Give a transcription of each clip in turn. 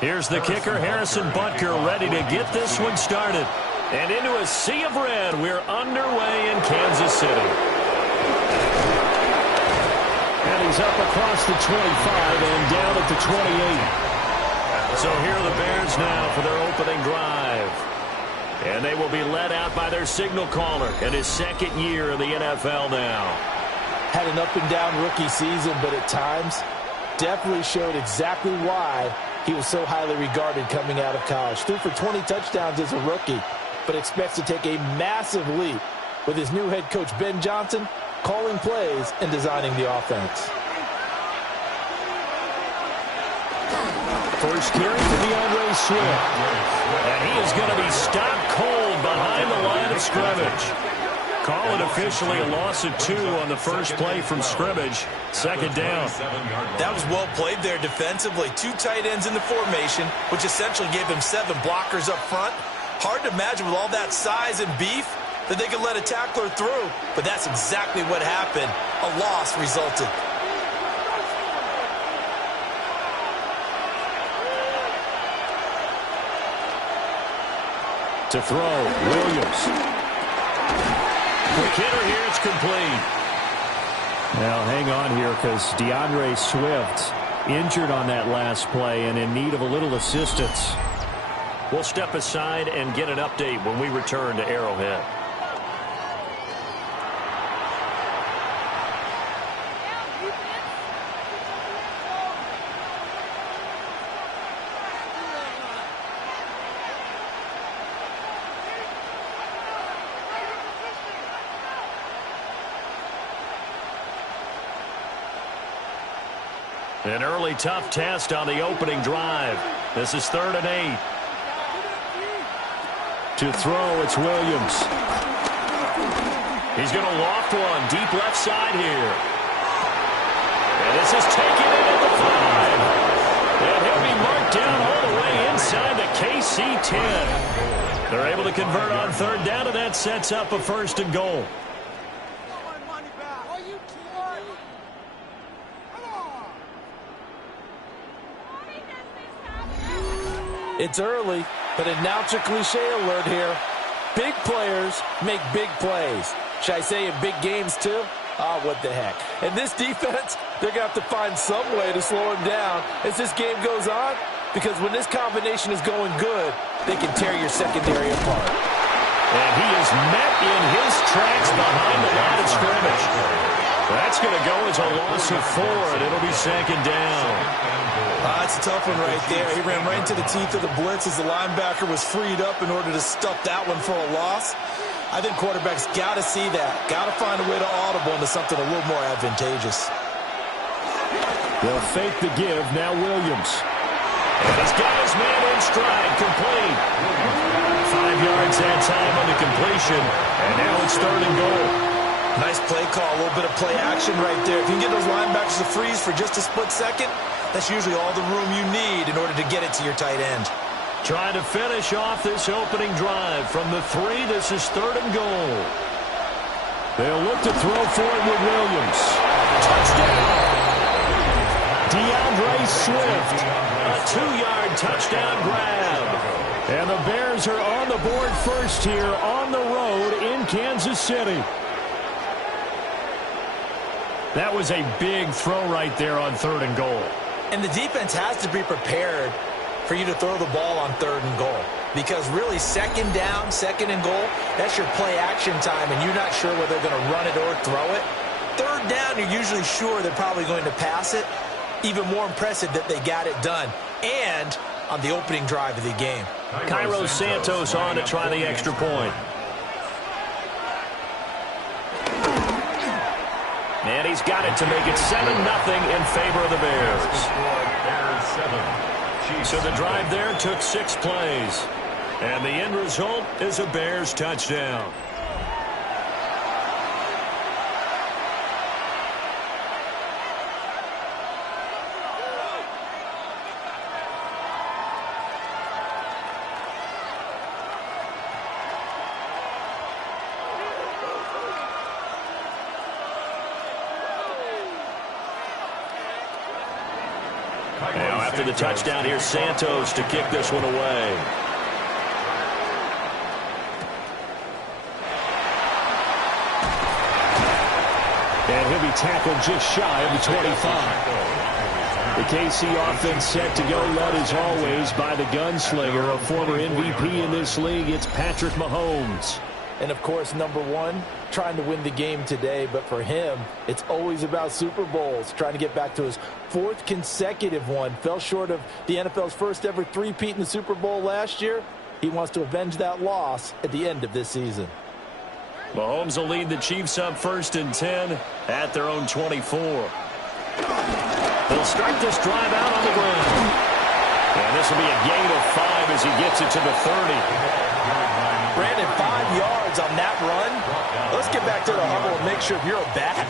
Here's the kicker, Harrison Butker, ready to get this one started. And into a sea of red, we're underway in Kansas City. And he's up across the 25 and down at the 28. So here are the Bears now for their opening drive. And they will be led out by their signal caller in his second year in the NFL now. Had an up-and-down rookie season, but at times definitely showed exactly why he was so highly regarded coming out of college. Threw for 20 touchdowns as a rookie, but expects to take a massive leap with his new head coach, Ben Johnson, calling plays and designing the offense. First carry for DeAndre Swift. And he is going to be stopped cold behind the line of scrimmage. Call it officially a loss of 2 on the first play from scrimmage. Second down. That was well played there defensively. 2 tight ends in the formation, which essentially gave them 7 blockers up front. Hard to imagine with all that size and beef that they could let a tackler through. But that's exactly what happened. A loss resulted. To throw, Williams. Quick hitter here, it's complete. Now, hang on here because DeAndre Swift injured on that last play and in need of a little assistance. We'll step aside and get an update when we return to Arrowhead. An early tough test on the opening drive. This is 3rd and 8. To throw, it's Williams. He's going to loft one deep left side here. And this is taken in at the 5. And he'll be marked down all the way inside the KC 10. They're able to convert on 3rd down, and that sets up a 1st and goal. It's early, but announcer cliche alert here. Big players make big plays. Should I say in big games too? Oh, what the heck. And this defense, they're going to have to find some way to slow him down as this game goes on, because when this combination is going good, they can tear your secondary apart. And he is met in his tracks behind the line of scrimmage. That's going to go as a loss of 4, and it'll be 2nd down. That's a tough one right there. He ran right into the teeth of the blitz as the linebacker was freed up in order to stuff that one for a loss. I think quarterbacks got to see that. Got to find a way to audible into something a little more advantageous. They'll fake the give. Now Williams. And he's got his man in stride. Complete. 5 yards that time on the completion. And now it's 3rd and goal. Nice play call. A little bit of play action right there. If you can get those linebackers to freeze for just a split second, that's usually all the room you need in order to get it to your tight end. Trying to finish off this opening drive from the 3. This is 3rd and goal. They'll look to throw for it with Williams. Touchdown! DeAndre Swift. A 2-yard touchdown grab. And the Bears are on the board first here on the road in Kansas City. That was a big throw right there on 3rd and goal. And the defense has to be prepared for you to throw the ball on 3rd and goal. Because really, 2nd down, 2nd and goal, that's your play action time, and you're not sure whether they're going to run it or throw it. 3rd down, you're usually sure they're probably going to pass it. Even more impressive that they got it done. And on the opening drive of the game. Cairo Santos on to try the extra point. And he's got it to make it 7-0 in favor of the Bears. So the drive there took 6 plays. And the end result is a Bears touchdown. Now after the touchdown, here's Santos to kick this one away. And he'll be tackled just shy of the 25. The KC offense set to go, led as always by the gunslinger, a former MVP in this league. It's Patrick Mahomes. And, of course, number one, trying to win the game today. But for him, it's always about Super Bowls, trying to get back to his fourth consecutive one. Fell short of the NFL's first ever three-peat in the Super Bowl last year. He wants to avenge that loss at the end of this season. Mahomes will lead the Chiefs up 1st and 10 at their own 24. They'll start this drive out on the ground. And this will be a gain of 5 as he gets it to the 30. Brandon, 5 yards on that run. Let's get back to the huddle and make sure you're back.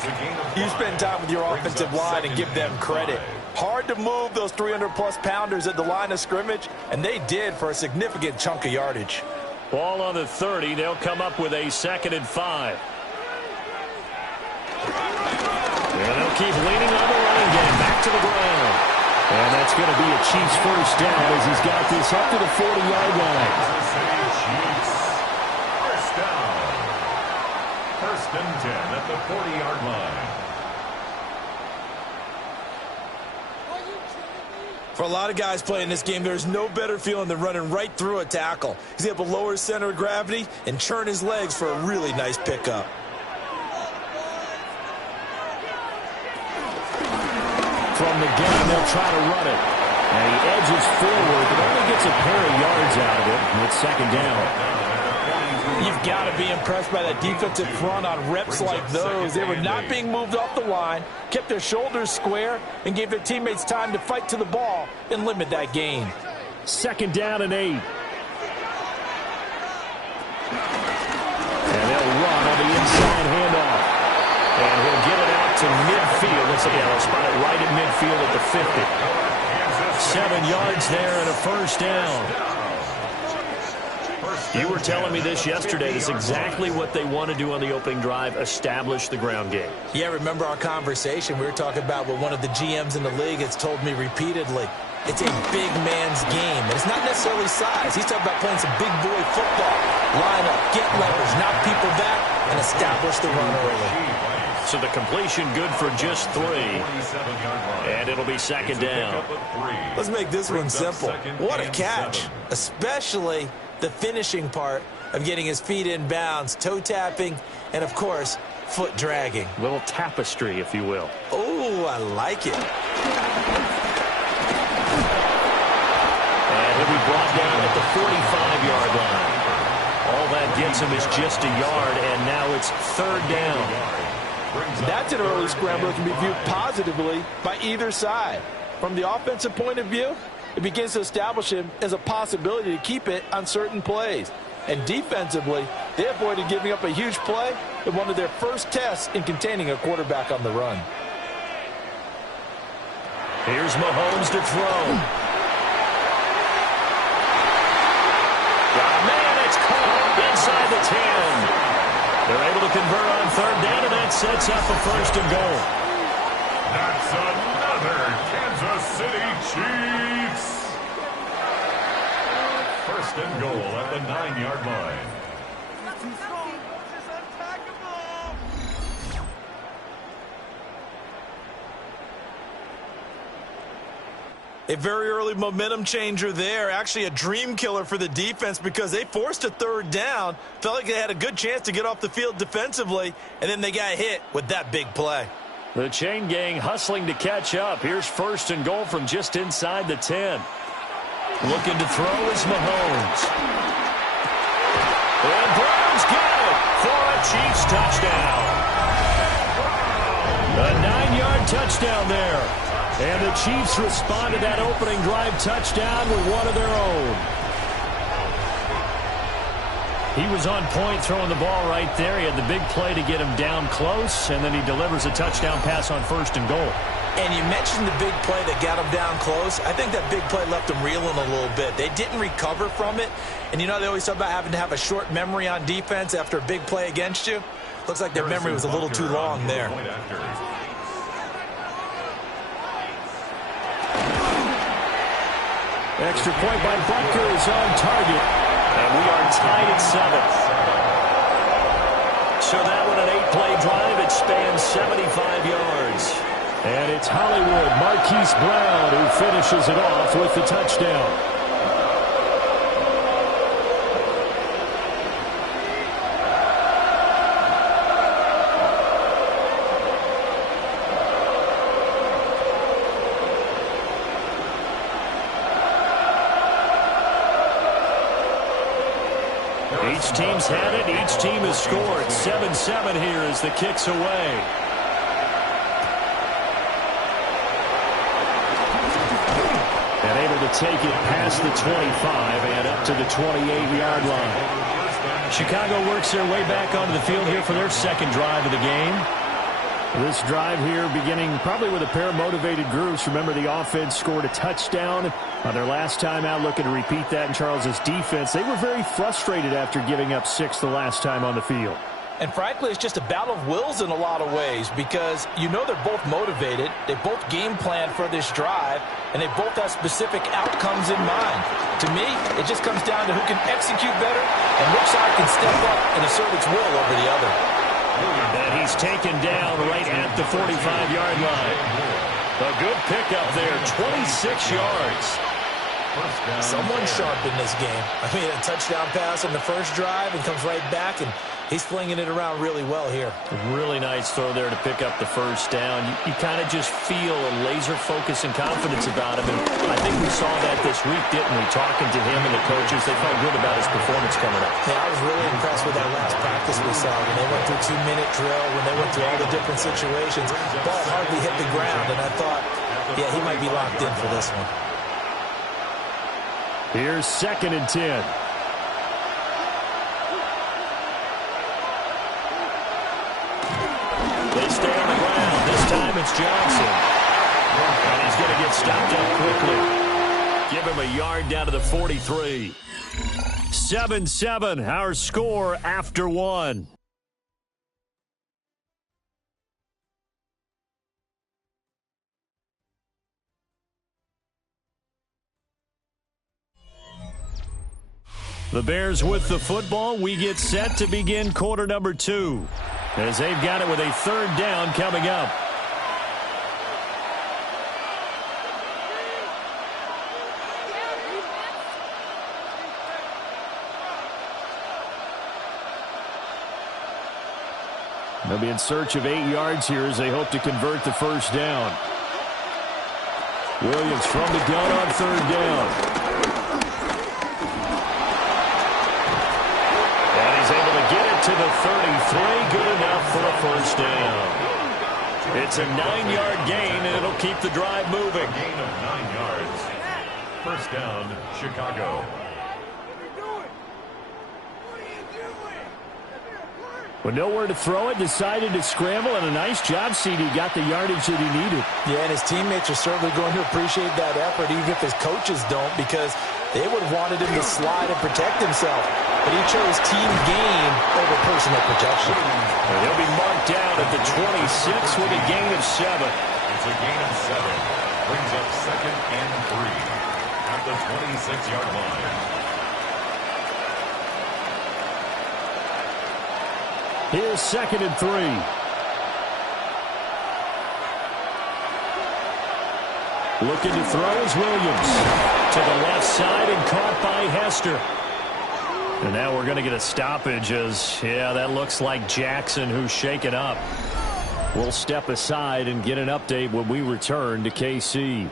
You spend time with your offensive line and give them credit. Hard to move those 300-plus pounders at the line of scrimmage, and they did for a significant chunk of yardage. Ball on the 30. They'll come up with a 2nd and 5. And they'll keep leaning on the running game. Back to the ground. And that's going to be a Chiefs first down as he's got this up to the 40-yard line. First down. 1st and 10 at the 40-yard line. For a lot of guys playing this game, there's no better feeling than running right through a tackle. He's able to lower his center of gravity and churn his legs for a really nice pickup. From the gun, they'll try to run it. And he edges forward, but only gets a pair of yards out of it. And it's 2nd down. You've got to be impressed by that defensive front on reps like those. They were not being moved off the line, kept their shoulders square, and gave their teammates time to fight to the ball and limit that gain. 2nd down and 8. And they'll run on the inside handoff. And he'll get it out to midfield. Let's see, they'll spot it right at midfield at the 50. 7 yards there and a first down. You were telling me this yesterday. This is exactly what they want to do on the opening drive, establish the ground game. Yeah, remember our conversation? We were talking about what one of the GMs in the league has told me repeatedly. It's a big man's game, and it's not necessarily size. He's talking about playing some big boy football. Line up, get leverage, knock people back, and establish the run early. So the completion good for just 3. And it'll be 2nd down. Let's make this one simple. What a catch, especially the finishing part of getting his feet in bounds, toe tapping, and, of course, foot dragging. A little tapestry, if you will. Oh, I like it. And he'll be brought down at the 45-yard line. All that gets him is just a yard, and now it's 3rd down. That's an early scramble that can be viewed positively by either side. From the offensive point of view, it begins to establish him as a possibility to keep it on certain plays. And defensively, they avoided giving up a huge play in one of their first tests in containing a quarterback on the run. Here's Mahomes to throw. Got a man that's caught inside the 10. They're able to convert on 3rd down, and that sets up a 1st and goal. That's another Kansas City Chiefs. 1st and goal at the 9-yard line. A very early momentum changer there. Actually a dream killer for the defense because they forced a 3rd down. Felt like they had a good chance to get off the field defensively, and then they got hit with that big play. The chain gang hustling to catch up. Here's 1st and goal from just inside the 10. Looking to throw is Mahomes. And Browns get it for a Chiefs touchdown. A 9-yard touchdown there. And the Chiefs respond to that opening drive touchdown with one of their own. He was on point throwing the ball right there. He had the big play to get him down close, and then he delivers a touchdown pass on 1st and goal. And you mentioned the big play that got him down close. I think that big play left him reeling a little bit. They didn't recover from it. And you know they always talk about having to have a short memory on defense after a big play against you. Looks like their memory was a little too long there. Extra point by Butker is on target. And we are tied at 7. So that one an 8-play drive. It spans 75 yards. And it's Hollywood Marquise Brown who finishes it off with the touchdown. Each team's had it. Each team has scored. 7-7 here as the kick's away. And able to take it past the 25 and up to the 28-yard line. Chicago works their way back onto the field here for their second drive of the game. This drive here beginning probably with a pair of motivated groups. Remember, the offense scored a touchdown on their last time out, looking to repeat that in Charles's defense. They were very frustrated after giving up 6 the last time on the field. And frankly, it's just a battle of wills in a lot of ways because you know they're both motivated. They both game plan for this drive, and they both have specific outcomes in mind. To me, it just comes down to who can execute better and which side can step up and assert its will over the other. And he's taken down right at the 45-yard line. A good pickup there, 26 yards. Someone sharp in this game. I mean, a touchdown pass on the first drive and comes right back, and he's flinging it around really well here. A really nice throw there to pick up the first down. You kind of just feel a laser focus and confidence about him, and I think we saw that this week, didn't we? Talking to him and the coaches, they felt good about his performance coming up. Yeah, I was really impressed with that last practice we saw. When they went through 2-minute drill, when they went through all the different situations, ball hardly hit the ground, and I thought, yeah, he might be locked in for this one. Here's 2nd and 10. They stay on the ground. This time it's Johnson. And he's going to get stopped up quickly. Give him a yard down to the 43. 7-7, our score after 1. The Bears with the football. We get set to begin quarter number 2 as they've got it with a 3rd down coming up. They'll be in search of 8 yards here as they hope to convert the first down. Williams from the gun on 3rd down. To the 33, good enough for a first down. It's a 9-yard gain, and it'll keep the drive moving. A gain of 9 yards. First down, Chicago. With nowhere to throw it, decided to scramble, and a nice job, CD. Got the yardage that he needed. Yeah, and his teammates are certainly going to appreciate that effort, even if his coaches don't, because they would have wanted him to slide and protect himself. But he chose team game over personal protection. And he'll be marked down at the 26 with a gain of 7. It's a gain of 7. Brings up 2nd and 3 at the 26-yard line. Here's 2nd and 3. Looking to throw is Williams. To the left side and caught by Hester. And now we're going to get a stoppage as, yeah, that looks like Jackson who's shaken up. We'll step aside and get an update when we return to KC.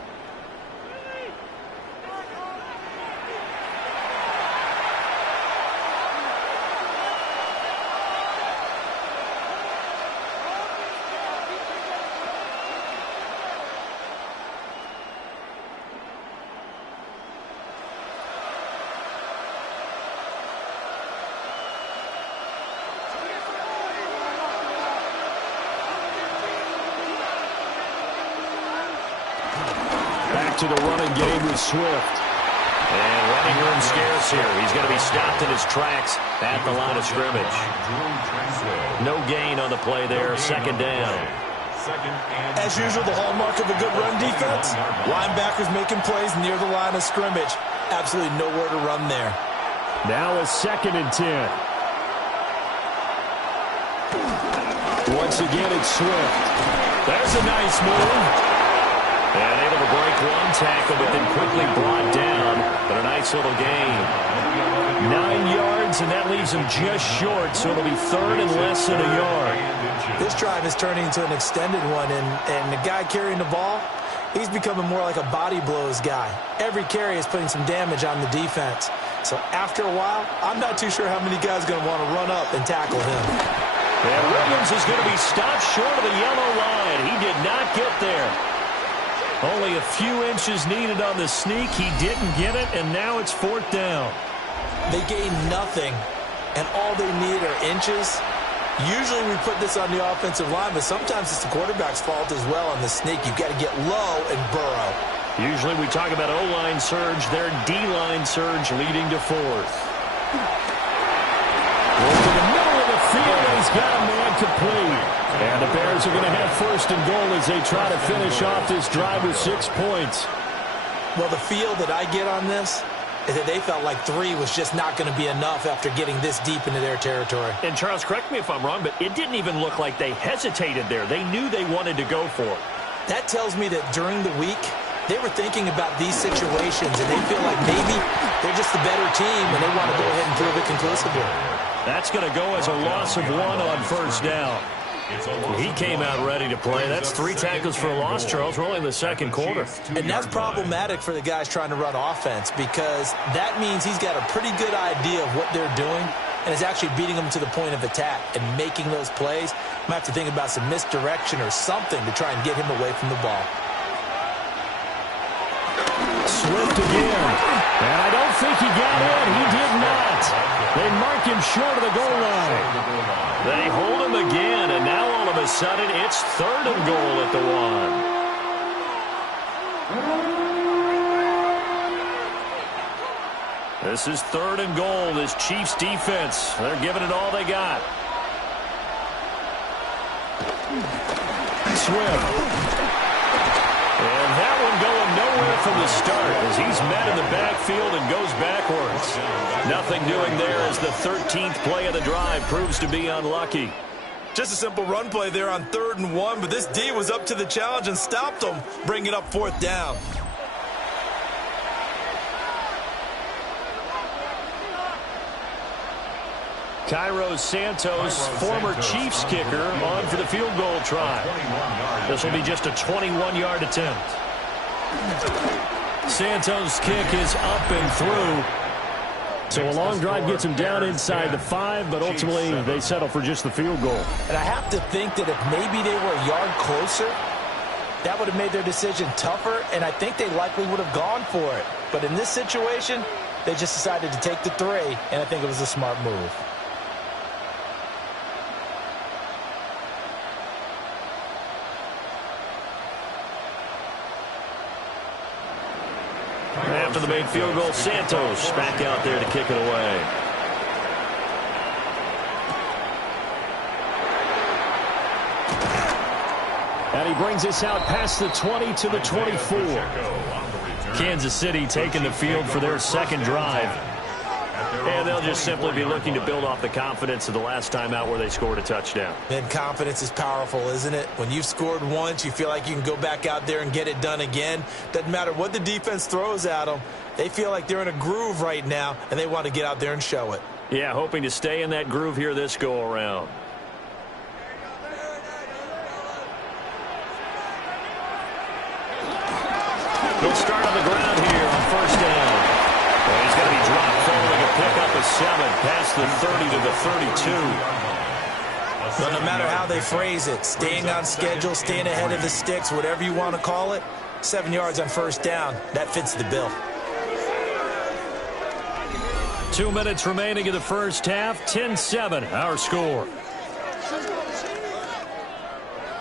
To the running game with Swift. And running room scarce here. He's going to be stopped in his tracks at the line of scrimmage. No gain on the play there. 2nd down. Second and As usual, the hallmark of a good run defense, linebackers making plays near the line of scrimmage. Absolutely nowhere to run there. Now a 2nd and 10. Once again, it's Swift. There's a nice move. And able to break one tackle, but then quickly brought down. But a nice little gain. 9 yards, and that leaves him just short, so it'll be 3rd and less than a yard. This drive is turning into an extended one, and the guy carrying the ball, he's becoming more like a body blows guy. Every carry is putting some damage on the defense. So after a while, I'm not too sure how many guys are going to want to run up and tackle him. And Williams is going to be stopped short of the yellow line. He did not get there. Only a few inches needed on the sneak. He didn't get it, and now it's 4th down. They gain nothing, and all they need are inches. Usually we put this on the offensive line, but sometimes it's the quarterback's fault as well on the sneak. You've got to get low and burrow. Usually we talk about O-line surge, their D-line surge leading to 4th. To the middle of the field, he's got a man complete. And the Bears are going to have 1st and goal as they try to finish off this drive with 6 points. Well, the feel that I get on this is that they felt like 3 was just not going to be enough after getting this deep into their territory. And Charles, correct me if I'm wrong, but it didn't even look like they hesitated there. They knew they wanted to go for it. That tells me that during the week, they were thinking about these situations, and they feel like maybe they're just the better team, and they want to go ahead and prove it conclusively. That's going to go as a loss of 1 on 1st down. He came out ready to play. That's 3 tackles for a loss, Charles. We're only in the 2nd quarter. And that's problematic for the guys trying to run offense, because that means he's got a pretty good idea of what they're doing and is actually beating them to the point of attack and making those plays. Might have to think about some misdirection or something to try and get him away from the ball. Swift again. And I don't think he got in. He did not. They mark him short of the goal line. They hold him again, and now all of a sudden it's 3rd and goal at the 1. This is 3rd and goal. This Chiefs defense, they're giving it all they got. Swift. And that one going nowhere from the start as he's met in the backfield and goes backwards. Nothing doing there as the 13th play of the drive proves to be unlucky. Just a simple run play there on 3rd and 1, but this D was up to the challenge and stopped them, bringing up 4th down. Cairo Santos, former Chiefs kicker, on for the field goal try. This will be just a 21-yard attempt. Santos' kick is up and through. So a long drive gets him down inside the 5, but ultimately they settle for just the field goal. And I have to think that if maybe they were a yard closer, that would have made their decision tougher, and I think they likely would have gone for it. But in this situation, they just decided to take the 3, and I think it was a smart move. After the made field goal, Santos back out there to kick it away. And he brings us out past the 20 to the 24. Kansas City taking the field for their 2nd drive. And they'll just simply be looking to build off the confidence of the last time out where they scored a touchdown. And confidence is powerful, isn't it? When you've scored once, you feel like you can go back out there and get it done again. Doesn't matter what the defense throws at them. They feel like they're in a groove right now, and they want to get out there and show it. Yeah, hoping to stay in that groove here this go-around. They'll start on the ground here on 1st down. Well, he's going to be dropped following a pickup of 7 past the 30 to the 32. But no matter how they phrase it, staying on schedule, staying ahead of the sticks, whatever you want to call it, 7 yards on 1st down, that fits the bill. 2 minutes remaining in the 1st half, 10-7, our score.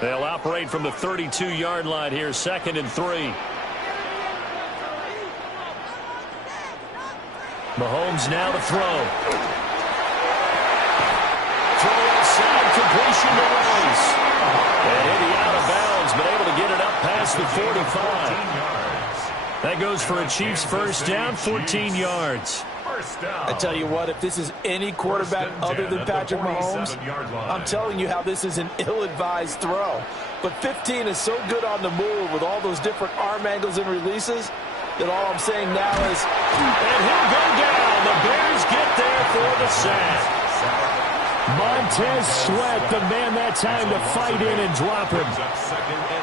They'll operate from the 32-yard line here, 2nd and 3. Mahomes now to throw. Throw inside completion to Rice. And hitting out of bounds, but able to get it up past the 45. That goes for a Chiefs first down, 14 yards. I tell you what, if this is any quarterback other than Patrick Mahomes, I'm telling you how this is an ill-advised throw. But 15 is so good on the move with all those different arm angles and releases that all I'm saying now is, and he'll go down. The Bears get there for the sack. Montez Sweat, the man that time to fight in and drop him.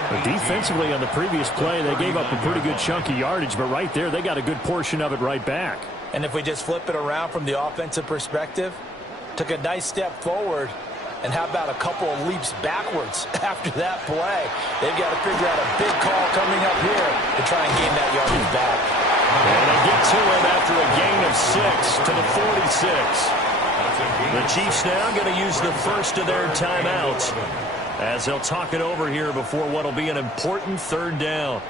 But defensively on the previous play, they gave up a pretty good chunk of yardage, but right there, they got a good portion of it right back. And if we just flip it around from the offensive perspective, took a nice step forward, and how about a couple of leaps backwards after that play? They've got to figure out a big call coming up here to try and gain that yardage back. And they get to him after a gain of 6 to the 46. The Chiefs now going to use the first of their timeouts as they'll talk it over here before what will be an important third down.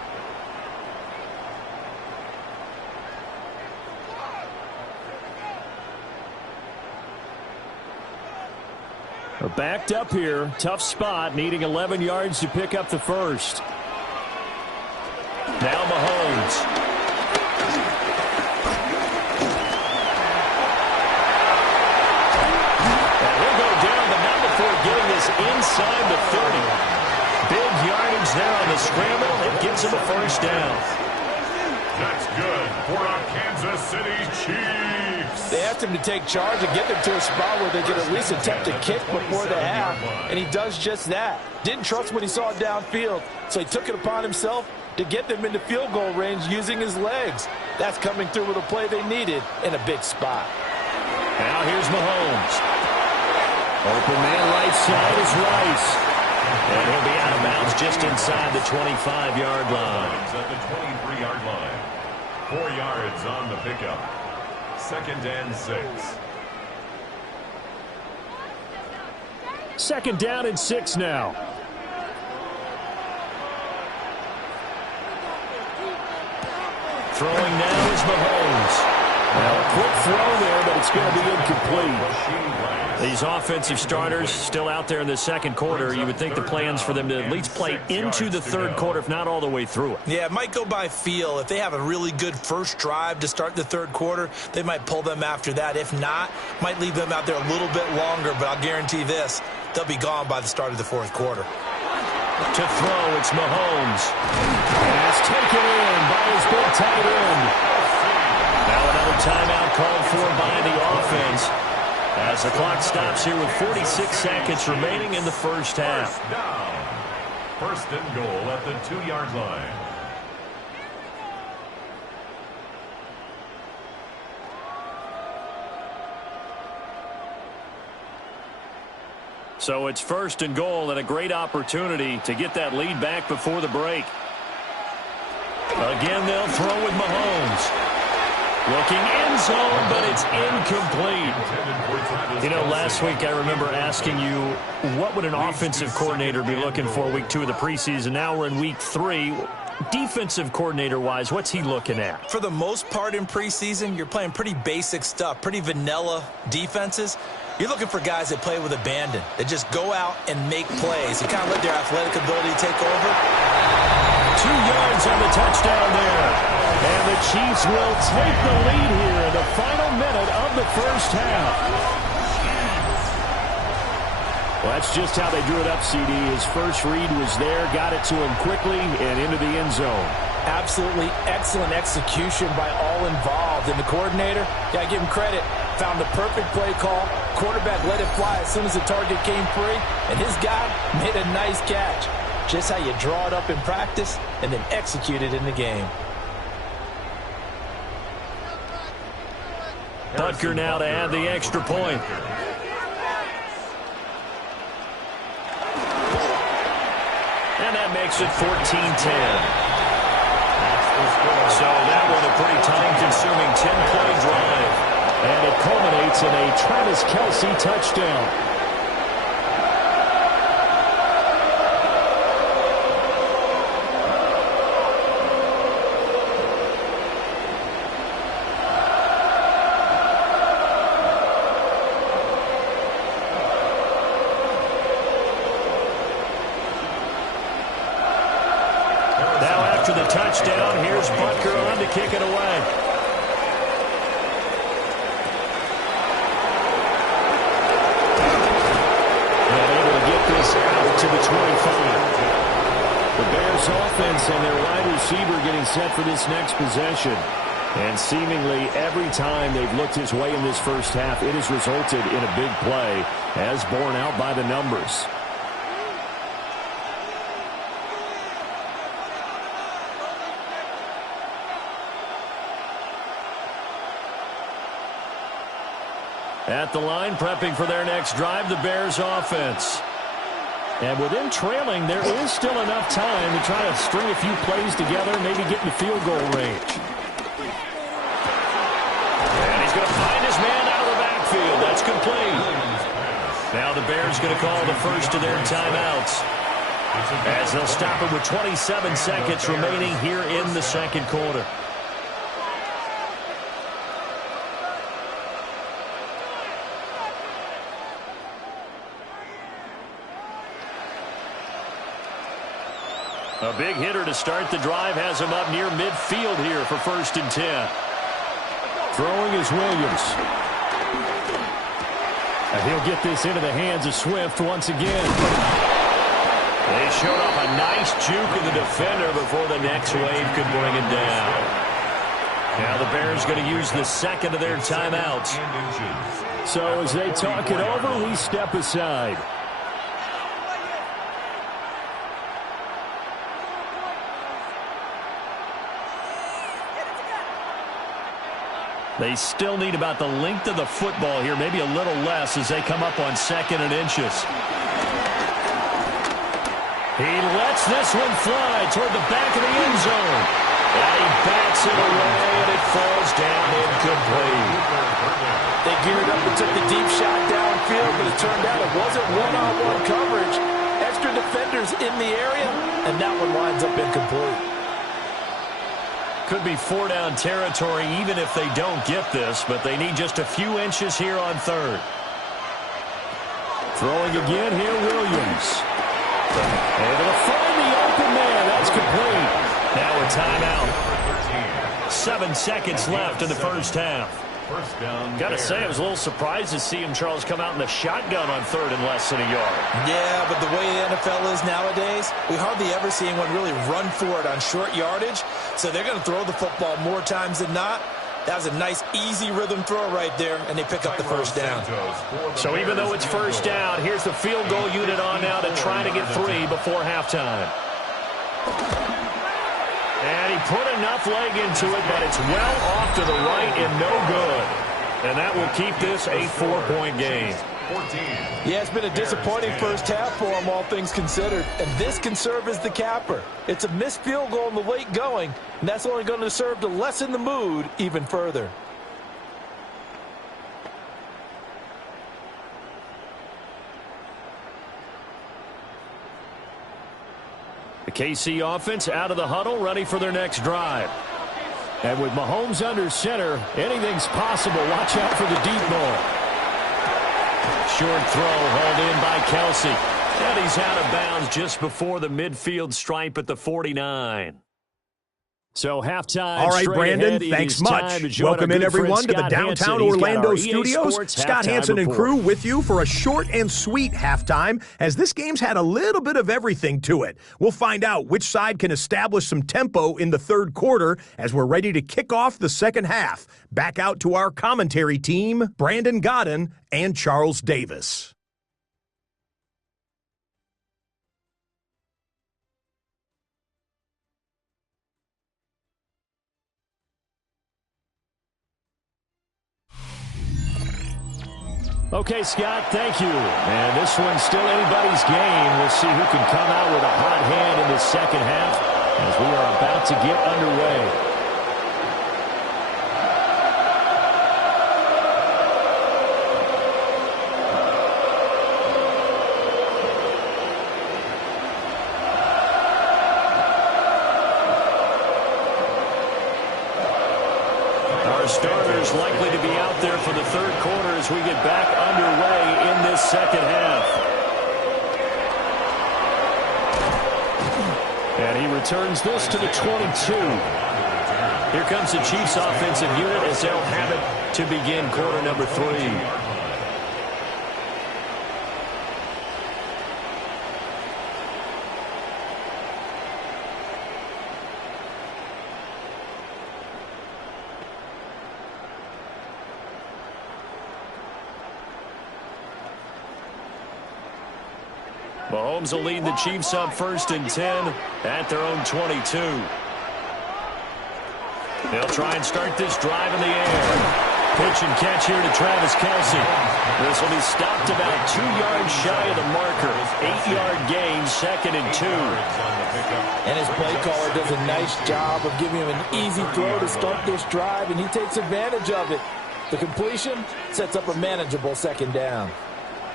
Backed up here, tough spot, needing 11 yards to pick up the first. Now Mahomes. Getting this inside the 30. Big yardage there on the scramble. It gets him a first down. That's good for our Kansas City Chiefs. They asked him to take charge and get them to a spot where they could at least attempt a kick before the half, and he does just that. Didn't trust what he saw downfield, so he took it upon himself to get them into field goal range using his legs. That's coming through with a play they needed in a big spot. Now here's Mahomes. Open man right side is Rice. And he'll be out of bounds just inside the 25-yard line. At the 23-yard line. 4 yards on the pickup. 2nd and 6. 2nd down and 6 now. Throwing now is Mahomes. Well, a quick throw there, but it's going to be incomplete. These offensive starters still out there in the second quarter. You would think the plans for them to at least play into the third quarter, if not all the way through it. Yeah, it might go by feel. If they have a really good first drive to start the third quarter, they might pull them after that. If not, might leave them out there a little bit longer, but I'll guarantee this, they'll be gone by the start of the fourth quarter. To throw, it's Mahomes. And it's taken in by his big tight end. Now another timeout called for by the offense as the clock stops here with 46 seconds remaining in the first half. First down. 1st and goal at the 2-yard line. So it's 1st and goal and a great opportunity to get that lead back before the break. Again, they'll throw with Mahomes. Looking end zone, but it's incomplete. You know, last week I remember asking you, what would an offensive coordinator be looking for week 2 of the preseason? Now we're in week 3. Defensive coordinator-wise, what's he looking at? For the most part in preseason, you're playing pretty basic stuff, pretty vanilla defenses. You're looking for guys that play with abandon, that just go out and make plays. You kind of let their athletic ability take over. 2 yards on the touchdown there. And the Chiefs will take the lead here in the final minute of the first half. Well, that's just how they drew it up, CD. His first read was there, got it to him quickly and into the end zone. Absolutely excellent execution by all involved. And the coordinator, gotta give him credit, found the perfect play call. Quarterback let it fly as soon as the target came free. And his guy made a nice catch. Just how you draw it up in practice and then execute it in the game. Butker now to add the extra point. And that makes it 14-10. So that was a pretty time-consuming 10-play drive. And it culminates in a Travis Kelce touchdown. after the touchdown. Here's Butker on to kick it away. And able to get this out to the 25. The Bears offense and their wide receiver getting set for this next possession. And seemingly every time they've looked his way in this first half, it has resulted in a big play, as borne out by the numbers. At the line, prepping for their next drive, the Bears offense. And with them trailing, there is still enough time to try to string a few plays together, maybe get in the field goal range. And he's going to find his man out of the backfield. That's complete. Now the Bears going to call the first of their timeouts, as they'll stop it with 27 seconds remaining here in the second quarter. A big hitter to start the drive has him up near midfield here for 1st and 10. Throwing is Williams. And he'll get this into the hands of Swift once again. They showed off a nice juke of the defender before the next wave could bring it down. Now the Bears going to use the second of their timeouts. So as they talk it over, we step aside. They still need about the length of the football here, maybe a little less as they come up on 2nd and inches. He lets this one fly toward the back of the end zone. And he bats it away, and it falls down incomplete. They geared up and took the deep shot downfield, but it turned out it wasn't one-on-one coverage. Extra defenders in the area, and that one winds up incomplete. Could be 4-down territory even if they don't get this, but they need just a few inches here on 3rd. Throwing again here, Williams. Able to find the open man. That's complete. Now a timeout. 7 seconds left in the first half. Got to say, I was a little surprised to see him, Charles, come out in the shotgun on 3rd and less than a yard. Yeah, but the way the NFL is nowadays, we hardly ever see anyone really run for it on short yardage. So they're going to throw the football more times than not. That was a nice, easy rhythm throw right there, and they pick up the first down. So even though it's first down, here's the field goal unit on now to try to get 3 before halftime. And he put enough leg into it, but it's well off to the right and no good. And that will keep this a 4-point game. Yeah, it's been a disappointing first half for him, all things considered. And this can serve as the capper. It's a missed field goal in the late going, and that's only going to serve to lessen the mood even further. The KC offense out of the huddle, ready for their next drive. And with Mahomes under center, anything's possible. Watch out for the deep ball. Short throw hauled in by Kelsey. And he's out of bounds just before the midfield stripe at the 49. So halftime. All right, Brandon, thanks much. Welcome in, everyone, to the downtown Orlando studios. Scott Hansen and crew with you for a short and sweet halftime, as this game's had a little bit of everything to it. We'll find out which side can establish some tempo in the third quarter as we're ready to kick off the second half. Back out to our commentary team, Brandon Godden and Charles Davis. Okay, Scott, thank you. And this one's still anybody's game. We'll see who can come out with a hot hand in the second half as we are about to get underway. Our starters likely to be out there for the third quarter as we get back underway in this second half. And And he returns this to the 22. Here comes the Chiefs offensive unit as they'll have it to begin quarter number 3. Mahomes will lead the Chiefs up 1st and 10 at their own 22. They'll try and start this drive in the air. Pitch and catch here to Travis Kelce. This will be stopped about 2 yards shy of the marker. 8-yard gain, 2nd and 2. And his play caller does a nice job of giving him an easy throw to start this drive, and he takes advantage of it. The completion sets up a manageable 2nd down.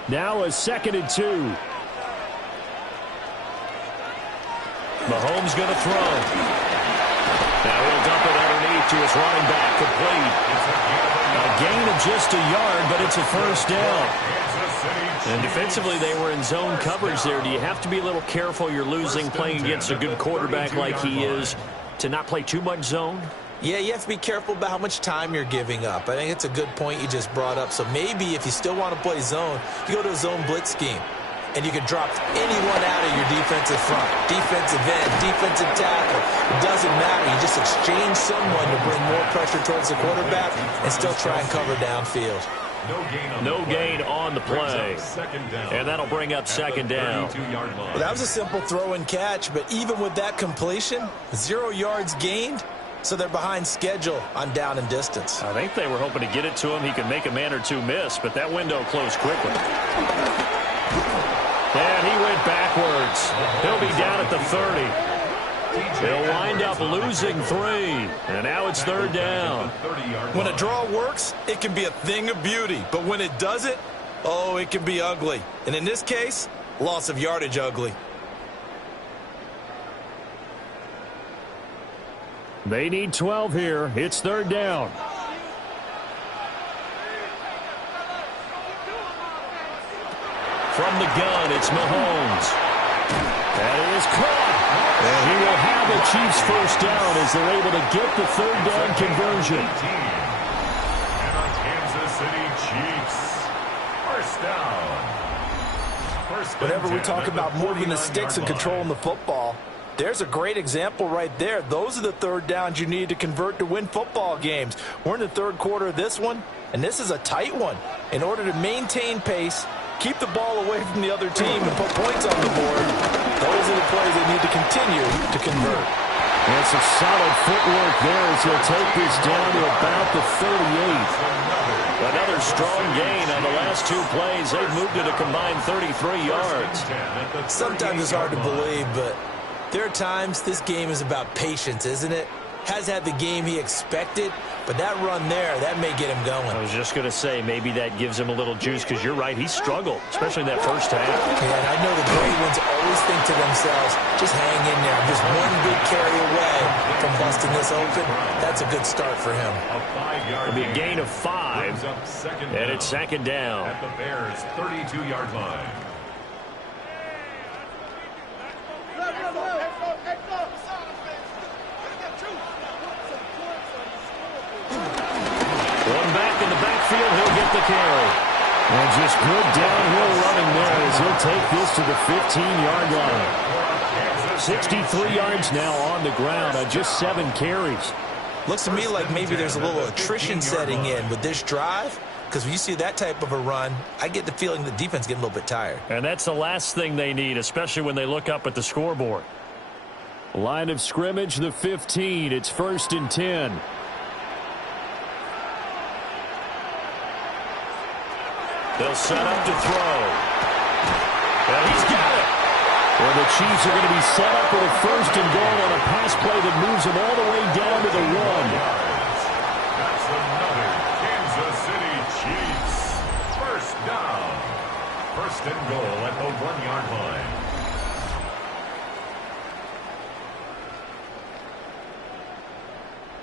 Now a 2nd and 2. Mahomes going to throw. Now he'll dump it underneath to his running back, complete. A gain of just a yard, but it's a 1st down. And defensively, they were in zone coverage there. Do you have to be a little careful? You're losing playing against a good quarterback like he is to not play too much zone? Yeah, you have to be careful about how much time you're giving up. I think it's a good point you just brought up. So maybe if you still want to play zone, you go to a zone blitz scheme. And you can drop anyone out of your defensive front, defensive end, defensive tackle. It doesn't matter. You just exchange someone to bring more pressure towards the quarterback and still try and cover downfield. No gain on the play. And that'll bring up 2nd down. Well, that was a simple throw and catch, but even with that completion, 0 yards gained, so they're behind schedule on down and distance. I think they were hoping to get it to him. He could make a man or two miss, but that window closed quickly. And he went backwards. He'll be down at the 30. They'll wind up losing 3. And now it's 3rd down. When a draw works, it can be a thing of beauty. But when it doesn't, oh, it can be ugly. And in this case, loss of yardage ugly. They need 12 here. It's 3rd down. From the gun, it's Mahomes. That is caught. And he will have the Chiefs 1st down as they're able to get the 3rd down conversion. And the Kansas City Chiefs. 1st down. Whenever we talk about moving the sticks and controlling the football, there's a great example right there. Those are the 3rd downs you need to convert to win football games. We're in the 3rd quarter of this one, and this is a tight one. In order to maintain pace, keep the ball away from the other team and put points on the board, those are the plays they need to continue to convert. And some solid footwork there as he'll take this down to about the 38. Another strong gain on the last 2 plays. They've moved it a combined 33 yards. Sometimes it's hard to believe, but there are times this game is about patience, isn't it? Has had the game he expected, but that run there, that may get him going. I was just going to say, maybe that gives him a little juice, because you're right, he struggled, especially in that 1st half. Yeah, and I know the great ones always think to themselves, just hang in there. I'm just one good carry away from busting this open. That's a good start for him. It'll be a gain of 5, and it's 2nd down. At the Bears' 32-yard line. Back in the backfield, he'll get the carry. And just good downhill running there as he'll take this to the 15-yard line. 63 yards now on the ground on just 7 carries. Looks to me like maybe there's a little attrition setting in with this drive, because when you see that type of a run, I get the feeling the defense getting a little bit tired. And that's the last thing they need, especially when they look up at the scoreboard. Line of scrimmage, the 15. It's 1st and 10. They'll set up to throw. And he's got it. Well, the Chiefs are going to be set up with a 1st and goal on a pass play that moves them all the way down to the 1. That's another Kansas City Chiefs. 1st down. 1st and goal at the 1-yard line.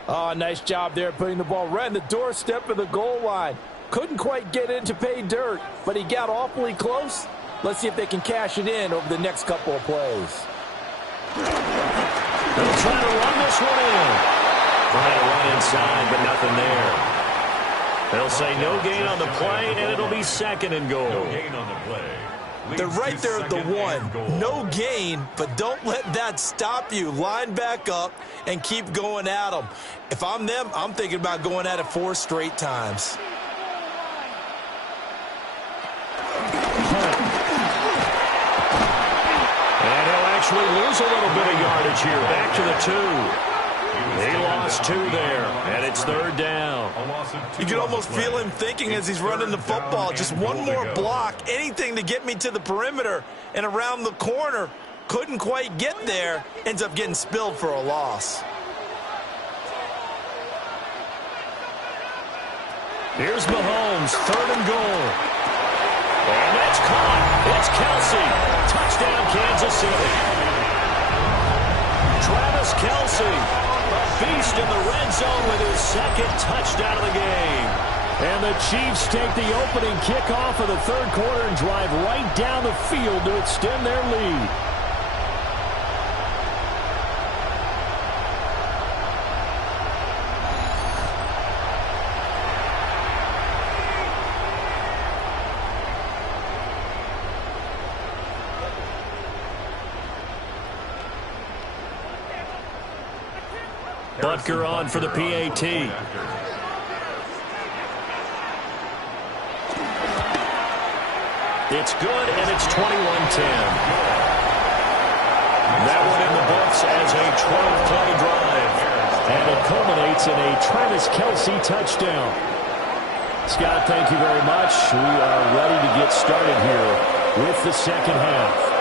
Oh, nice job there putting the ball right in the doorstep of the goal line. Couldn't quite get in to pay dirt, but he got awfully close. Let's see if they can cash it in over the next couple of plays. They'll try to run this one in. Trying to run inside, but nothing there. They'll say no gain on the play, and it'll be 2nd and goal. No gain on the play. They're right there at the 1. No gain, but don't let that stop you. Line back up and keep going at them. If I'm them, I'm thinking about going at it 4 straight times. And he'll actually lose a little bit of yardage here. Back to the 2. He lost 2 there, and it's 3rd down. You can almost feel him thinking as he's running the football. Just one more block, anything to get me to the perimeter and around the corner. Couldn't quite get there. Ends up getting spilled for a loss. Here's Mahomes, 3rd and goal. And that's caught. It's Kelsey. Touchdown, Kansas City. Travis Kelsey. Beast in the red zone with his 2nd touchdown of the game. And the Chiefs take the opening kickoff of the 3rd quarter and drive right down the field to extend their lead. Butker on for the PAT. It's good, and it's 21-10. That one in the books as a 12-play drive. And it culminates in a Travis Kelsey touchdown. Scott, thank you very much. We are ready to get started here with the 2nd half.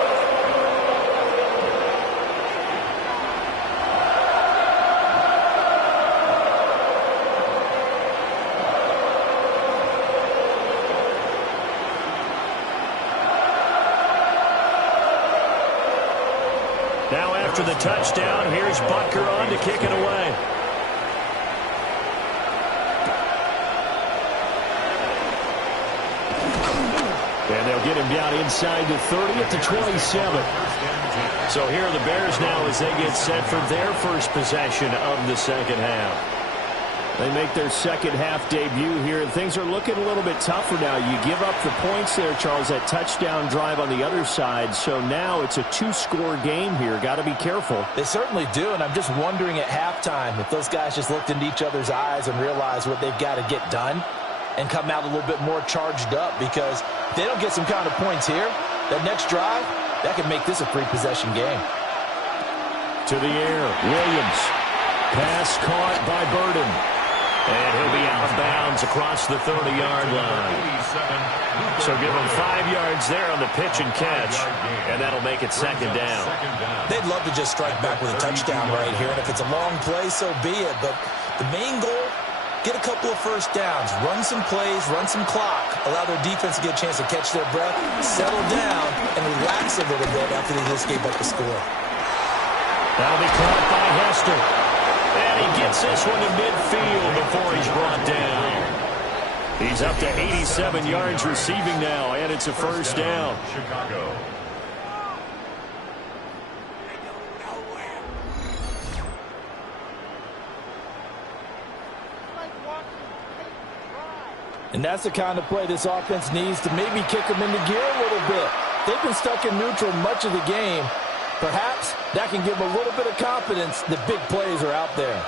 Now after the touchdown, here's Butker on to kick it away. And they'll get him down inside the 30 at the 27. So here are the Bears now as they get set for their first possession of the 2nd half. They make their 2nd half debut here, and things are looking a little bit tougher now. You give up the points there, Charles, that touchdown drive on the other side. So now it's a 2-score game here. Got to be careful. They certainly do, and I'm just wondering at halftime if those guys just looked into each other's eyes and realized what they've got to get done and come out a little bit more charged up, because if they don't get some kind of points here, that next drive, that could make this a 3-possession game. To the air, Williams. Pass caught by Burden. And he'll be out of bounds across the 30-yard line. So give him 5 yards there on the pitch and catch, and that'll make it 2nd down. They'd love to just strike back with a touchdown right here, and if it's a long play, so be it. But the main goal, get a couple of first downs, run some plays, run some clock, allow their defense to get a chance to catch their breath, settle down, and relax a little bit after they just gave up the score. That'll be caught by Hester. And he gets this one to midfield before he's brought down. He's up to 87 yards receiving now, and it's a 1st down. Chicago. And that's the kind of play this offense needs to maybe kick them into gear a little bit. They've been stuck in neutral much of the game. Perhaps that can give them a little bit of confidence that big plays are out there.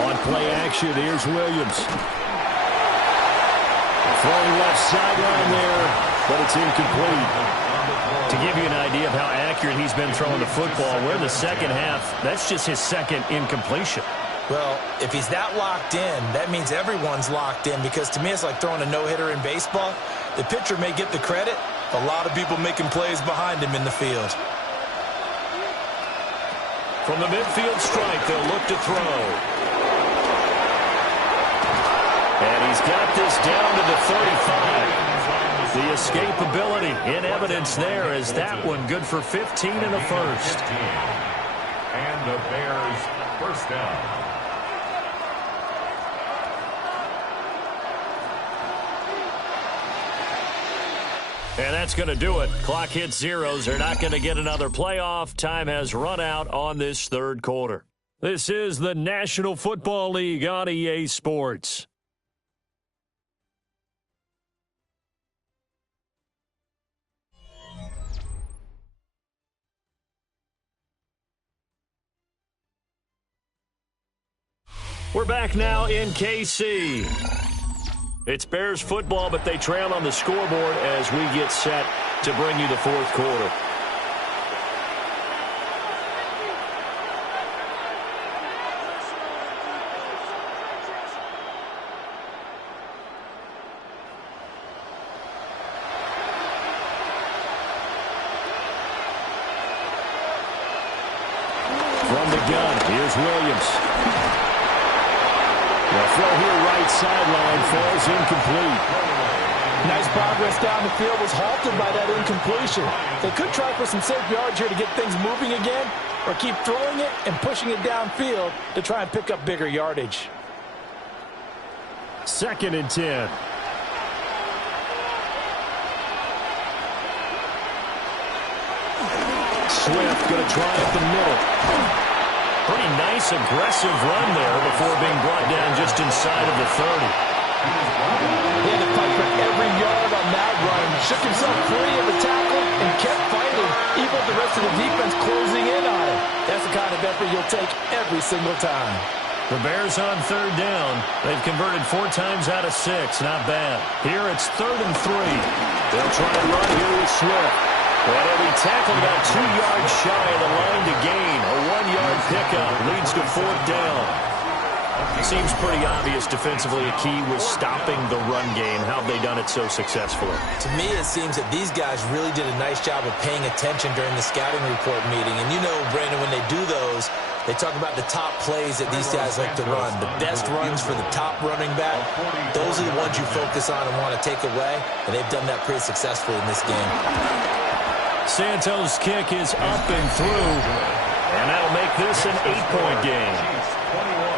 On play action, here's Williams. Throwing left sideline there, but it's incomplete. To give you an idea of how accurate he's been throwing the football, we're in the 2nd half. That's just his 2nd incompletion. Well, if he's that locked in, that means everyone's locked in, because to me it's like throwing a no-hitter in baseball. The pitcher may get the credit, a lot of people making plays behind him in the field. From the midfield stripe, they'll look to throw. And he's got this down to the 35. The escapability in evidence there as that one good for 15 and a 1st. And the Bears 1st down. And that's going to do it. Clock hits zeros. They're not going to get another playoff. Time has run out on this third quarter. This is the National Football League on EA Sports. We're back now in KC. It's Bears football, but they trail on the scoreboard as we get set to bring you the fourth quarter. From the gun, here's Williams. The throw here right sideline falls incomplete. Nice progress down the field, was halted by that incompletion. They could try for some safe yards here to get things moving again, or keep throwing it and pushing it downfield to try and pick up bigger yardage. 2nd and 10. Swift going to try up the middle. Pretty nice, aggressive run there before being brought down just inside of the 30. He had to fight for every yard on that run. Shook himself free of the tackle and kept fighting, even with the rest of the defense closing in on him. That's the kind of effort you'll take every single time. The Bears on 3rd down. They've converted 4 times out of 6. Not bad. Here it's 3rd and 3. They'll try to run here with Swift. Well, he'll be tackled about 2 yards shy of the line to gain. A 1-yard pickup leads to 4th down. Seems pretty obvious defensively a key was stopping the run game. How have they done it so successfully? To me, it seems that these guys really did a nice job of paying attention during the scouting report meeting. And you know, Brandon, when they do those, they talk about the top plays that these guys like to run. The best runs for the top running back. Those are the ones you focus on and want to take away. And they've done that pretty successfully in this game. Santos' kick is up and through, and that'll make this an 8-point game.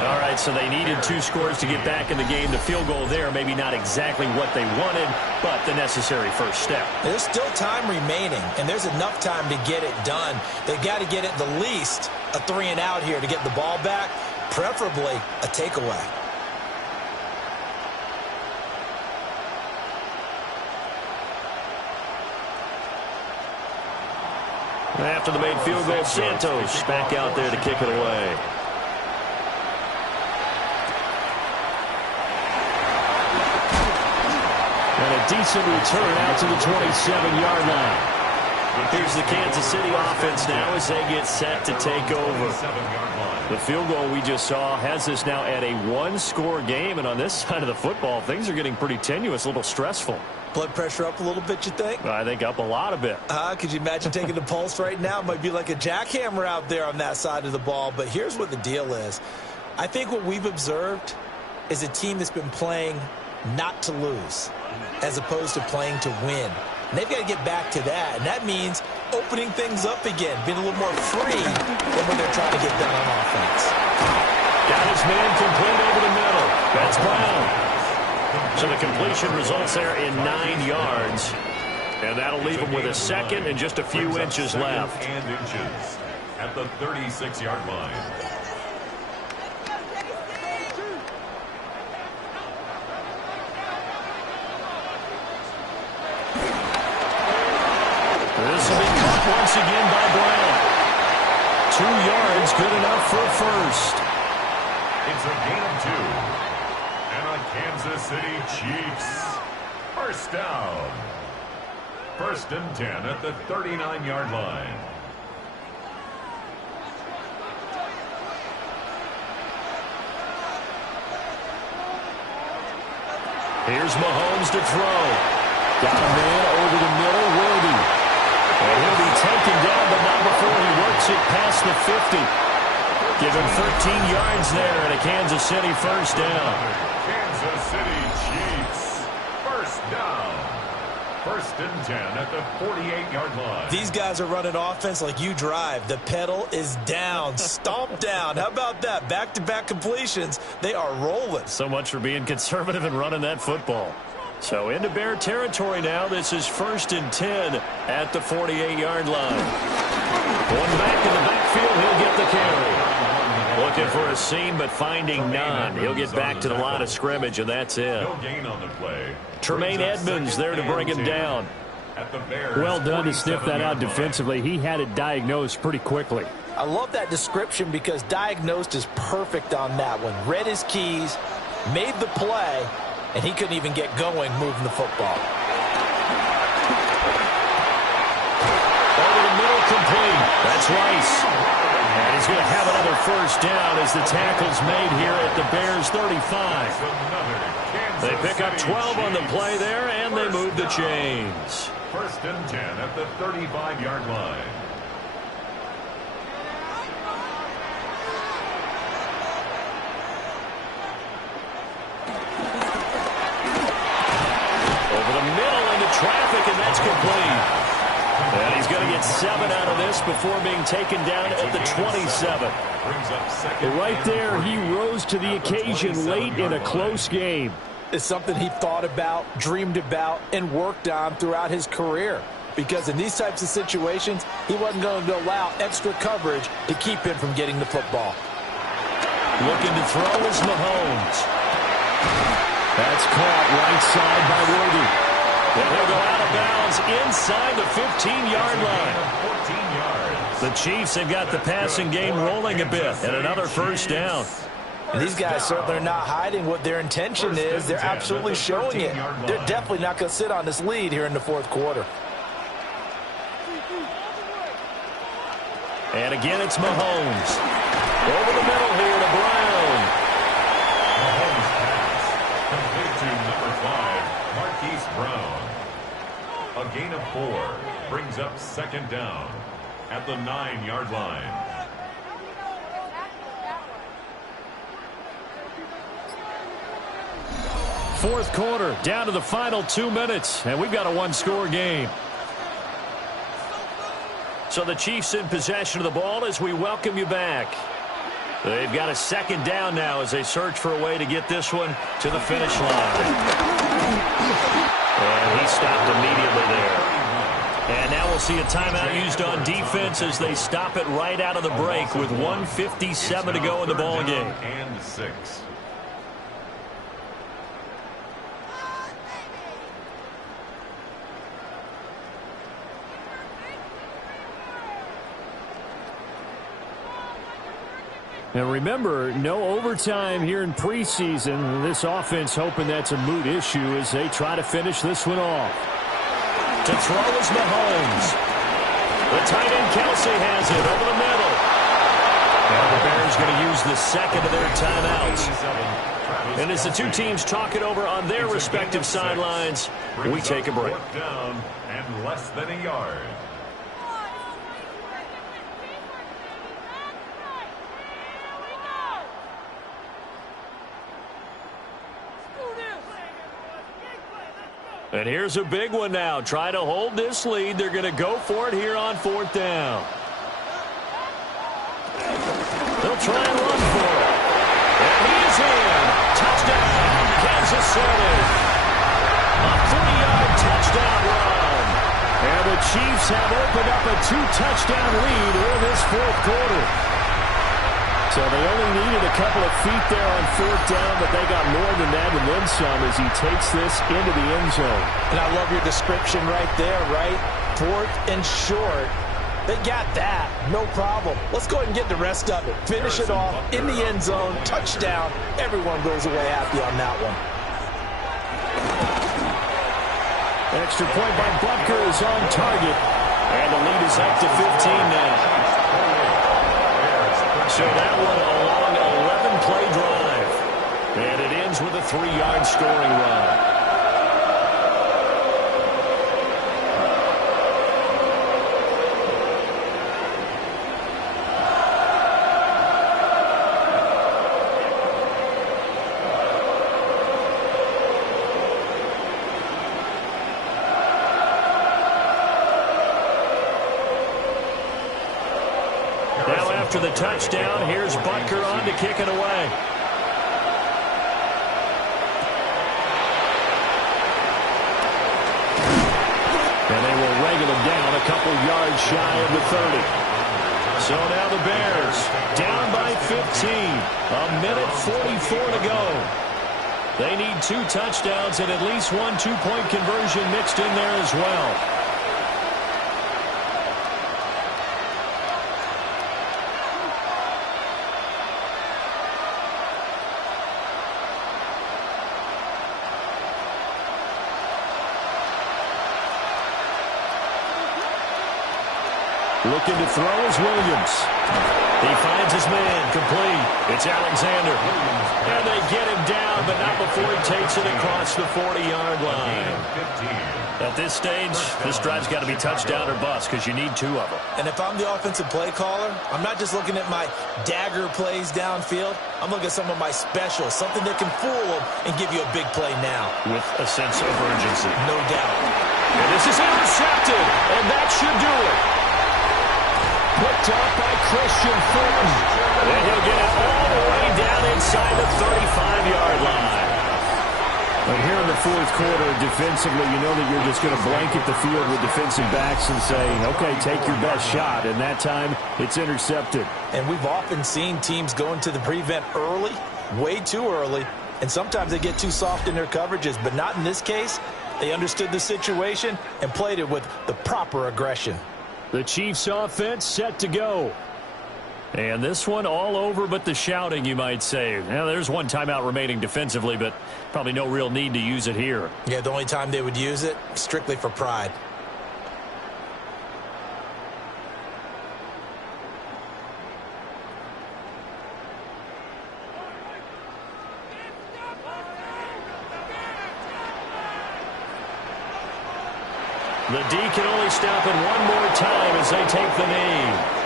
All right, so they needed 2 scores to get back in the game. The field goal there, maybe not exactly what they wanted, but the necessary first step. There's still time remaining, and there's enough time to get it done. They've got to get at the least a 3-and-out here to get the ball back, preferably a takeaway. After the made field goal, Santos back out there to kick it away. And a decent return out to the 27-yard line. Here's the Kansas City offense now as they get set to take over. The field goal we just saw has this now at a 1-score game, and on this side of the football, things are getting pretty tenuous, a little stressful. Blood pressure up a little bit, you think? I think up a lot a bit. Could you imagine taking the pulse right now? It might be like a jackhammer out there on that side of the ball. But here's what the deal is. I think what we've observed is a team that's been playing not to lose as opposed to playing to win. And they've got to get back to that. And that means opening things up again, being a little more free than when they're trying to get done on offense. Got his man complete over the middle. That's Brown. So the completion results there in 9 yards. And that'll leave him with a 2nd and just a few inches left. At the 36-yard line. This will be caught once again by Brown. 2 yards, good enough for a first. It's a gain of 2. Kansas City Chiefs. First down. 1st and 10 at the 39-yard line. Here's Mahomes to throw. Got a man over the middle, Worthy. And he'll be taken down, but not before he works it past the 50. Give him 13 yards there and a Kansas City first down. Kansas City Chiefs. First down. 1st and 10 at the 48-yard line. These guys are running offense like you drive. The pedal is down, stomped down. How about that? Back-to-back completions. They are rolling. So much for being conservative and running that football. So into Bear territory now. This is 1st and 10 at the 48-yard line. Going back in the backfield, he'll get the carry. Looking for a seam, but finding none. He'll get back to the line of scrimmage, and that's it. No gain on the play. Tremaine Edmonds there to bring him down. Well done to sniff that out defensively. He had it diagnosed pretty quickly. I love that description because diagnosed is perfect on that one. Read his keys, made the play, and he couldn't even get going moving the football. Over the middle, complete. That's Rice. And he's going to have another first down as the tackle's made here at the Bears 35. They pick up 12 on the play there, and they move the chains. 1st and 10 at the 35-yard line. Over the middle into traffic, and that's complete. And he's going to get 7 out of this before being taken down at the 27. Right there, he rose to the occasion late in a close game. It's something he thought about, dreamed about, and worked on throughout his career. Because in these types of situations, he wasn't going to allow extra coverage to keep him from getting the football. Looking to throw is Mahomes. That's caught right side by Worthy. And he'll go out of bounds inside the 15-yard line. 14 yards. The Chiefs have got the passing game rolling a bit, and another first down. And these guys certainly are not hiding what their intention is. They're absolutely showing it. They're definitely not going to sit on this lead here in the fourth quarter. And again, it's Mahomes. Over the middle here to Brown. Mahomes pass. Complete to number 5, Marquise Brown. A gain of 4 brings up 2nd down at the 9-yard line. Fourth quarter, down to the final 2 minutes, and we've got a one-score game. So the Chiefs in possession of the ball as we welcome you back. They've got a 2nd down now as they search for a way to get this one to the finish line. And he stopped immediately there. And now we'll see a timeout used on defense as they stop it right out of the break with 1:57 to go in the ball game. And 6. And remember, no overtime here in preseason. This offense hoping that's a moot issue as they try to finish this one off. To throw is Mahomes. The tight end Kelsey has it over the middle. Now the Bears going to use the second of their timeouts. And as the two teams talk it over on their respective sidelines, we take a break. Down and less than a yard. And here's a big one now. Try to hold this lead. They're going to go for it here on 4th down. They'll try and run for it. And he's in. Touchdown, Kansas City. A 3-yard touchdown run. And the Chiefs have opened up a 2-touchdown lead in this fourth quarter. So they only needed a couple of feet there on 4th down, but they got more than that and then some as he takes this into the end zone. And I love your description right there, right? 4th and short. They got that. No problem. Let's go ahead and get the rest of it. Finish it off in the end zone. Touchdown. Everyone goes away happy on that one. Extra point by Butker is on target. And the lead is up to 15 now. So that one a long 11-play drive. And it ends with a 3-yard scoring run. After the touchdown, here's Butker on to kick it away. a couple yards shy of the 30. So now the Bears down by 15. A minute 44 to go. They need 2 touchdowns and at least 1 two-point conversion mixed in there as well. Looking to throw is Williams. He finds his man, complete. It's Alexander. And they get him down, but not before he takes it across the 40-yard line. At this stage, this drive's got to be touchdown or bust because you need 2 of them. And if I'm the offensive play caller, I'm not just looking at my dagger plays downfield. I'm looking at some of my specials, something that can fool them and give you a big play now. With a sense of urgency. No doubt. And this is intercepted, and that should do it. Picked up by Christian Fulton. And he'll get it all the way down inside the 35-yard line. But here in the fourth quarter, defensively, you know that you're just going to blanket the field with defensive backs and say, okay, take your best shot. And that time, it's intercepted. And we've often seen teams go into the prevent early, way too early, and sometimes they get too soft in their coverages, but not in this case. They understood the situation and played it with the proper aggression. The Chiefs offense set to go. And this one all over but the shouting, you might say. Now, there's 1 timeout remaining defensively, but probably no real need to use it here. Yeah, the only time they would use it, strictly for pride. The D can only stop it 1 more time as they take the knee.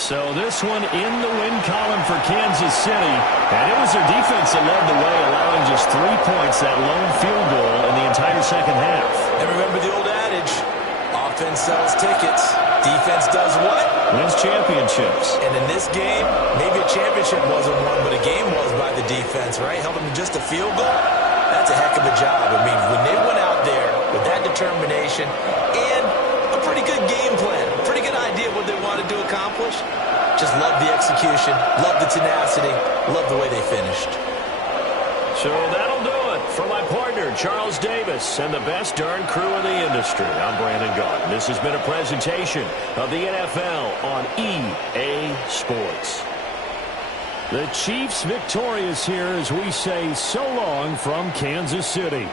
So this one in the win column for Kansas City. And it was their defense that led the way, allowing just 3 points, that lone field goal in the entire second half. And remember the old adage, offense sells tickets, defense does what? Wins championships. And in this game, maybe a championship wasn't won, but a game was by the defense, right? Held them to just a field goal. That's a heck of a job. I mean, when they went out there with that determination and a pretty good game plan, a pretty good idea of what they wanted to accomplish, just love the execution, love the tenacity, love the way they finished. So that'll do it for my partner, Charles Davis, and the best darn crew in the industry. I'm Brandon Gaudin. This has been a presentation of the NFL on EA Sports. The Chiefs victorious here as we say so long from Kansas City.